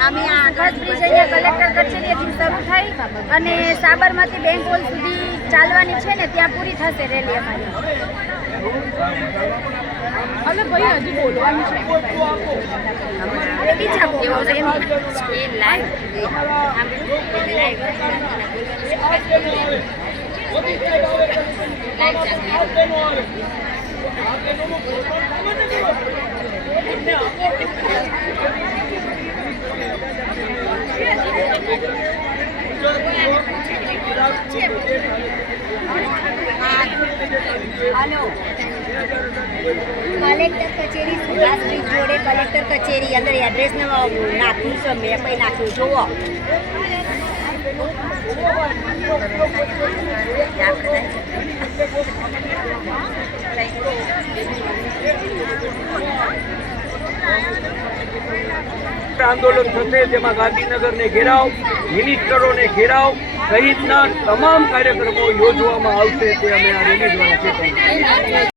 અમે આગળ અહીંયા કલેક્ટર કચેરીએથી શરૂ થઈ અને સાબરમતી બેંક હોલ સુધી ચાલવાની છે ને ત્યાં પૂરી થશે રેલી અમારી. બીજા બોલો કલેક્ટર કચેરી સુભાષ જોડે કલેક્ટર કચેરી અંદર એડ્રેસ નાખ્યું છે મેં કઈ નાખ્યું. જોવો આંદોલન થશે, જેમાં ગાંધીનગરને ઘેરાવ, મિનિસ્ટરોને ઘેરાવ સહિતના તમામ કાર્યક્રમો યોજવામાં આવશે, તે અમે આ રેલી દ્વારા